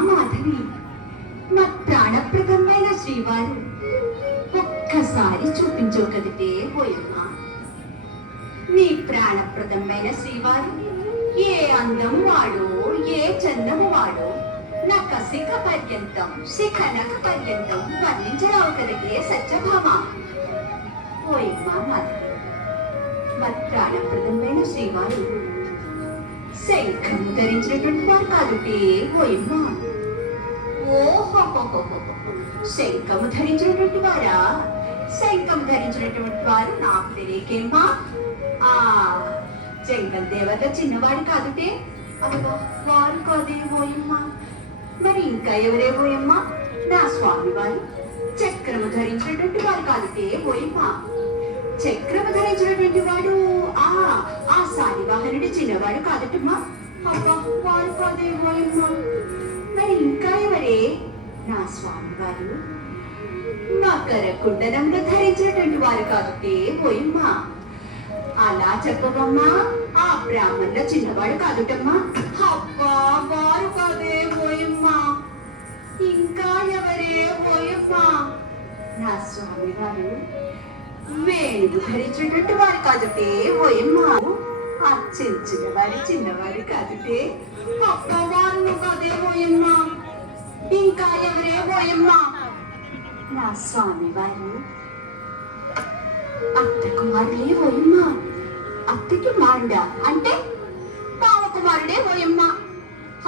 మాధవి మా ప్రాణప్రదమైన శ్రీవారు ఒక్కసారి చూపించో కదితే పోయమ్మ. నీ ప్రాణప్రదమైన శ్రీవారు ఏ అందము వాడో ఏ చందము వాడో నా కసిక పర్యంతం శిఖనక పర్యంతం వర్ణించరావు కదటే సత్యభామ. పోయమ్మ మాధవి మా ప్రాణప్రదమైన శ్రీవారు శంఖము ధరించినటువంటి వారు కాదుటే పోయమ్మ. ఓహో, శంఖము ధరించినటువంటి వారా? శంఖము ధరించినటువంటి వారు నాకు తెలియకేమ్మా. ఆ జంగల్ దేవత చిన్నవాడు కాదుటే. అబ్బా, వారు కాదే పోయమ్మ. మరి ఇంకా ఎవరే పోయమ్మ? నా స్వామి వారు చక్రము ధరించినటువంటి వారు కాదుటే పోయమ్మ. చక్రము ధరించినటువంటి వాడు ఆ శాలివాహనుడి చిన్నవాడు కాదటమ్మా. అబ్బా, వారు కాదే పోయమ్మ. మరి ఇంకా ఎవరే? నా స్వామి వారు మకర కుండలంలో ధరించినటువంటి వారు కాదుటే పోయమ్మ. అలా చెప్పవమ్మా. ఆ బ్రాహ్మణుల చిన్నవాడు కాదుటమ్మా. అబ్బా, వారు కాదే పోయమ్మ. ఇంకా ఎవరే పోయమ్మ? నా స్వామి వారు వేణువు ధరించినటువంటి వారు కాదుటే పోయమ్మ. ఆ చెంచిన వారి చిన్నవారు కాదుటే. అబ్బా, వారు కాదే పోయమ్మ. ఇంకా ఎవరే పోయమ్మ? నా స్వామి వారు అత్త కుమారుడే పోయమ్మ. అత్తకి మారుడా అంటే మామ కుమారుడే పోయమ్మ.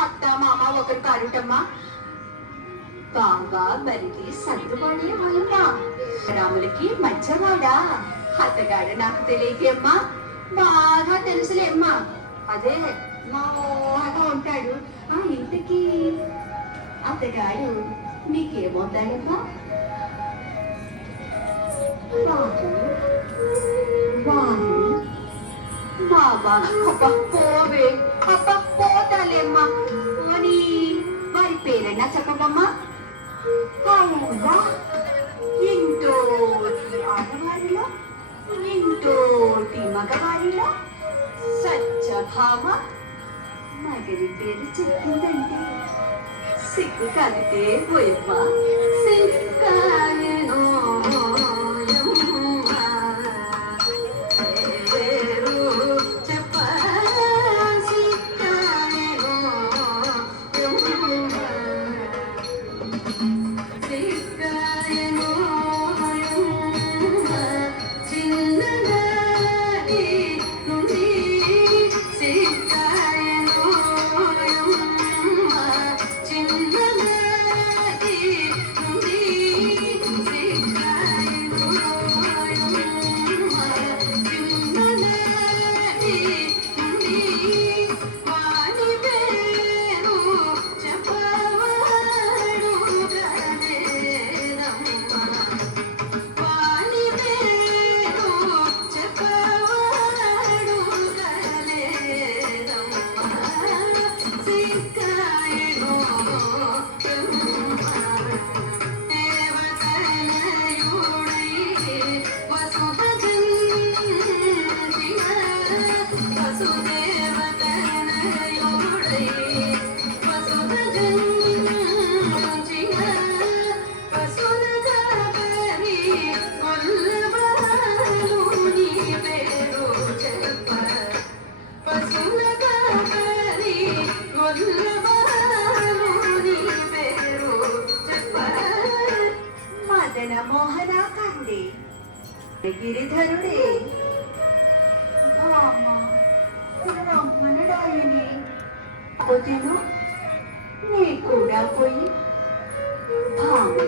అత్త మామ ఒకరు కారుటమ్మా. బాగా బరికి సర్దువాడే పోయమ్మ. రాములకి మధ్యవాడా? అత్తగాడు నాకు తెలియకేమ్మా. బాగా తెలుసులేమ్మా. అదే మాగా ఉంటాడు. ఆ ఇంటికి అత్తగాడు నీకేమవుతాడమ్మా? బాబా, అబ్బా పోవే. అబ్బా, పోతాలేమ్మా. అని వారి పేరన్నా చెప్పమ్మా. ఇంటోటి ఆడవారిలో ఇంటోటి మగవారిలో సత్యభామ మగరి పేరు చెప్పిందంటే సిగ్గు కలితే పోయమ్మ. సిగ్గాయనో మదన మోహనాకాండే గిరిధరుడే రమ్మనడాయని నీ కూడా పోయి